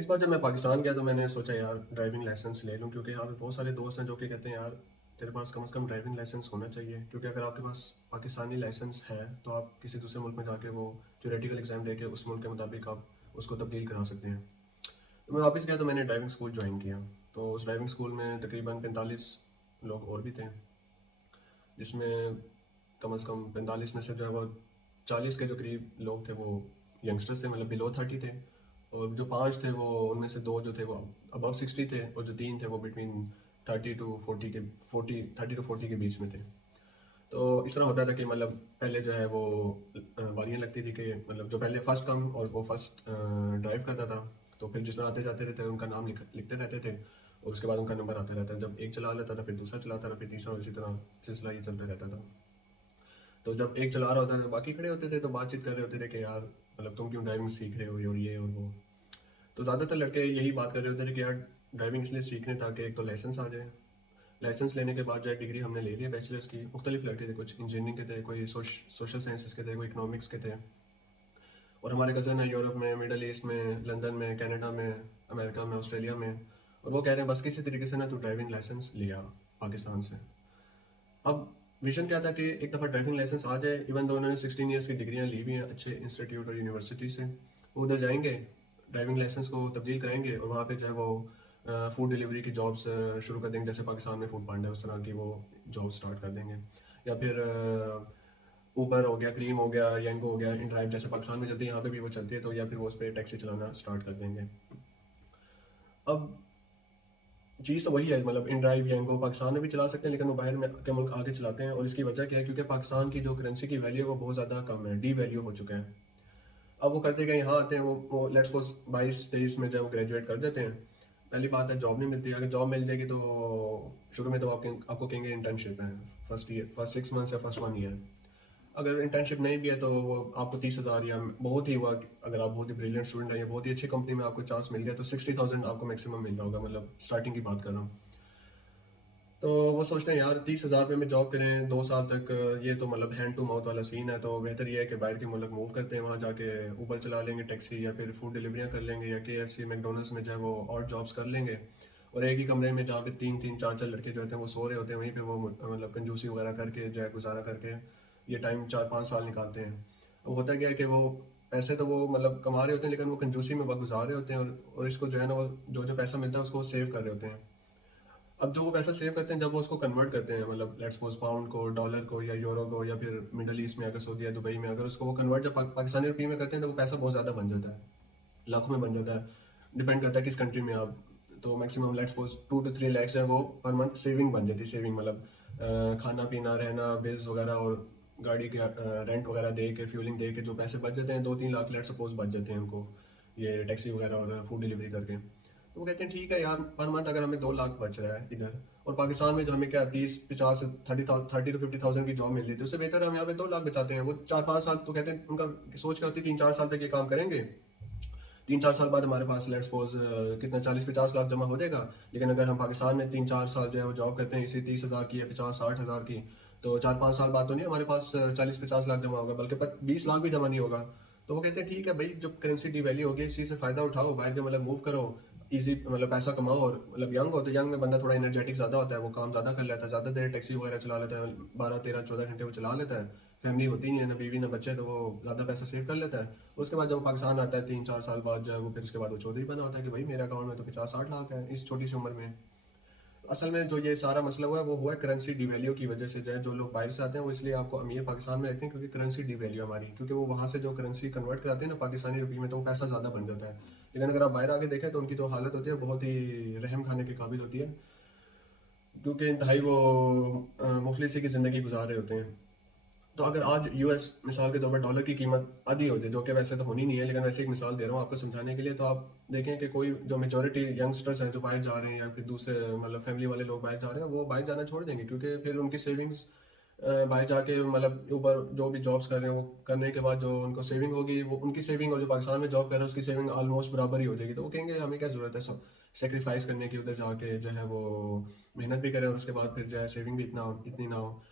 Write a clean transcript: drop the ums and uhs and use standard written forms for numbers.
इस बार जब मैं पाकिस्तान गया तो मैंने सोचा यार ड्राइविंग लाइसेंस ले लूँ, क्योंकि यहाँ पे बहुत सारे दोस्त हैं जो कि कहते हैं यार तेरे पास कम से कम ड्राइविंग लाइसेंस होना चाहिए, क्योंकि अगर आपके पास पाकिस्तानी लाइसेंस है तो आप किसी दूसरे मुल्क में जाके वो थ्योरेटिकल एग्जाम दे के उस मुल्क के मुताबिक आप उसको तब्दील करा सकते हैं। तो मैं वापस गया तो मैंने ड्राइविंग स्कूल ज्वाइन किया। तो उस ड्राइविंग स्कूल में तकरीबन 45 लोग और भी थे, जिसमें कम से कम 45 में से जो है वो 40 के जो करीब लोग थे वो यंगस्टर्स थे, मतलब बिलो 30 थे। और जो 5 थे वो उनमें से 2 जो थे वो अबव 60 थे, और जो 3 थे वो बिटवीन 30 टू 40 के 40 30 टू 40 के बीच में थे। तो इस तरह होता था कि मतलब पहले जो है वो बारियाँ लगती थी कि मतलब जो पहले फर्स्ट कम और वो फर्स्ट ड्राइव करता था, तो फिर जिस तरह आते जाते रहते उनका नाम लिखते रहते थे, और उसके बाद उनका नंबर आता रहता था। जब एक चला लेता था फिर दूसरा चलाता था, फिर तीसरा, और इसी तरह सिलसिला ये चलता रहता था। तो जब एक चला रहा होता था तो बाकी खड़े होते थे तो बातचीत कर रहे होते थे कि यार मतलब तुम क्यों ड्राइविंग सीख रहे हो, और ये और वो। तो ज़्यादातर लड़के यही बात कर रहे होते थे कि यार ड्राइविंग इसलिए सीखने था कि एक तो लाइसेंस आ जाए। लाइसेंस लेने के बाद जो है डिग्री हमने ले ली है बैचलर्स की। मुख्तलिफ लड़के थे, कुछ इंजीनियरिंग के थे, कोई सोशल साइंसेस के थे, कोई इकोनॉमिक्स के थे। और हमारे कज़न है यूरोप में, मिडल ईस्ट में, लंदन में, कनाडा में, अमेरिका में, ऑस्ट्रेलिया में। और वो कह रहे हैं बस किसी तरीके से ना तू ड्राइविंग लाइसेंस लिया पाकिस्तान से। अब विज़न क्या था कि एक दफ़ा ड्राइविंग लाइसेंस आ जाए। इवन दो उन्होंने 16 ईयर्स की डिग्रियाँ ली हुई हैं अच्छे इंस्टीट्यूट और यूनिवर्सिटी से। वो उधर जाएंगे, ड्राइविंग लाइसेंस को तब्दील कराएंगे, और वहाँ पे जो है वो फूड डिलीवरी की जॉब्स शुरू कर देंगे, जैसे पाकिस्तान में फूड पांडा है उस तरह की वो जॉब स्टार्ट कर देंगे। या फिर ऊबर हो गया, क्रीम हो गया, यंगो हो गया, इन ड्राइव जैसे पाकिस्तान में चलती है यहाँ पे भी वो चलती है, तो या फिर वो उस पर टैक्सी चलाना स्टार्ट कर देंगे। अब चीज़ तो वही है, मतलब इन ड्राइव यंगो पाकिस्तान में भी चला सकते हैं, लेकिन वो बाहर में के मुल्क आगे चलाते हैं। और इसकी वजह क्या है, क्योंकि पाकिस्तान की जो करेंसी की वैल्यू है वो बहुत ज़्यादा कम है, डी वैल्यू हो चुका है। अब वो करते क्या, यहाँ आते हैं वो लेट्स सपोज 22-23 में जब वो ग्रेजुएट कर देते हैं, पहली बात है जॉब नहीं मिलती। अगर जॉब मिल जाएगी तो शुरू में तो आपको कहेंगे इंटर्नशिप है, फर्स्ट ईयर, फर्स्ट 6 मंथ्स या फर्स्ट 1 ईयर। अगर इंटर्नशिप नहीं भी है तो वो आपको 30,000, या बहुत ही हुआ अगर आप बहुत ही ब्रिलियंट स्टूडेंट हैं या बहुत ही अच्छी कंपनी में आपको चांस मिल गया तो 60,000 आपको मैक्सिमम मिल रहा होगा, मतलब स्टार्टिंग की बात कर रहा हूँ। तो वो सोचते हैं यार 30,000 में जॉब करें 2 साल तक, ये तो मतलब हैंड टू माउथ वाला सीन है। तो बेहतर ये है कि बाहर के मुल्क मूव करते हैं, वहाँ जाके ऊबर चला लेंगे, टैक्सी, या फिर फूड डिलीवरियाँ कर लेंगे, या KFC मैकडोनल्ड्स में जो है वो और जॉब्स कर लेंगे। और एक ही कमरे में जहाँ पे 3-3 4-4 लड़के जो होते हैं वो सो रहे होते हैं, वहीं पे वो मतलब कंजूसी वगैरह करके जो है गुजारा करके ये टाइम 4-5 साल निकालते हैं। अब होता क्या है कि वो पैसे तो वो मतलब कमा रहे होते हैं, लेकिन वो कंजूसी में वक्त गुजार रहे होते हैं, और इसको जो है ना वो जो जो पैसा मिलता है उसको वो सेव कर रहे होते हैं। अब जो वो पैसा सेव करते हैं जब वो उसको कन्वर्ट करते हैं, मतलब लेट्स सपोज पाउंड को, डॉलर को, या यूरो को, या फिर मिडल ईस्ट में अगर सऊदी या दुबई में अगर उसको वो कन्वर्ट जब पाकिस्तानी रुपये में करते हैं तो वो पैसा बहुत ज़्यादा बन जाता है, लाखों में बन जाता है। डिपेंड करता है किस कंट्री में आप। तो maximum let's suppose 2 to 3 lakh है वो पर मंथ सेविंग बन जाती है। सेविंग मतलब खाना पीना रहना बिल्स वगैरह और गाड़ी के रेंट वगैरह दे के, फ्यूलिंग दे के जो पैसे बच जाते हैं, 2-3 लाख लेट सपोज बच जाते हैं उनको, ये टैक्सी वगैरह और फूड डिलीवरी करके। तो वो कहते हैं ठीक है यार, पर मंथ अगर हमें 2 लाख बच रहा है इधर, और पाकिस्तान में जो हमें क्या 30-50 30 to 50,000 की जॉब मिल रही थी, उससे बेहतर हम यहाँ पे 2 लाख बचाते हैं। वो 4-5 साल तो कहते हैं उनका सोच क्या होती है, 3-4 साल तक ये काम करेंगे, 3-4 साल बाद हमारे पास लेट्स सपोज कितना 40-50 लाख जमा हो जाएगा। लेकिन अगर हम पाकिस्तान में 3-4 साल जो है वो जॉब करते हैं इसी 30,000 की या 50-60 हज़ार की, तो 4-5 साल बाद तो नहीं हमारे पास 40-50 लाख जमा होगा, बल्कि 20 लाख भी जमा नहीं होगा। तो वो कहते हैं ठीक है भाई, जब करेंसी डी वैल्यू होगी इस चीज़ से फ़ायदा उठाओ, बाहर के मतलब मूव करो, इजी मतलब पैसा कमाओ। और मतलब यंग हो तो यंग में बंदा थोड़ा एनर्जेटिक ज़्यादा होता है, वो काम ज़्यादा कर लेता है, ज़्यादा देर टैक्सी वगैरह चला लेता है, 12-13-14 घंटे वो चला लेता है। फैमिली होती नहीं है, ना बीवी ना बच्चे, तो वो ज़्यादा पैसा सेव कर लेता है। उसके बाद जब वो पाकिस्तान आता है 3-4 साल बाद जो है वो फिर उसके बाद वो चौधरी बना होता है कि भाई मेरे अकाउंट में तो 50-60 लाख है इस छोटी सी उम्र में। असल में जो ये सारा मसला हुआ है वो हुआ है करेंसी डिवैल्यू की वजह से। जो है जो लोग बाहर से आते हैं वो इसलिए आपको अमीर पाकिस्तान में रहते हैं क्योंकि करेंसी डिवैल्यू हमारी, क्योंकि वो वहाँ से जो करेंसी कन्वर्ट कराते हैं ना पाकिस्तानी रुपये में, तो वो पैसा ज़्यादा बन जाता है। लेकिन अगर आप बाहर आके देखें तो उनकी जो हालत होती है बहुत ही रहम खाने के काबिल होती है, क्योंकि इंतहाई वो मुफलिसी की ज़िंदगी गुजार रहे होते हैं। तो अगर आज यूएस मिसाल के तौर पर डॉलर की कीमत आधी हो जाए, जो कि वैसे तो होनी नहीं है, लेकिन वैसे एक मिसाल दे रहा हूँ आपको समझाने के लिए, तो आप देखें कि कोई जो मेजोरिटी यंगस्टर्स हैं जो बाहर जा रहे हैं, या फिर दूसरे मतलब फैमिली वाले लोग बाहर जा रहे हैं, वो बाहर जाना छोड़ देंगे, क्योंकि फिर उनकी सेविंग्स बाहर जाके मतलब ऊपर जो भी जॉब्स कर रहे हैं वो करने के बाद जो उनको सेविंग होगी, वो उनकी सेविंग और जो पाकिस्तान में जॉब कर रहे हैं उसकी सेविंग ऑलमोस्ट बराबर ही हो जाएगी। तो वो कहेंगे हमें क्या ज़रूरत है सब सेक्रीफाइस करने की, उधर जाके जो है वो मेहनत भी करें और उसके बाद फिर जो है सेविंग भी इतनी ना हो।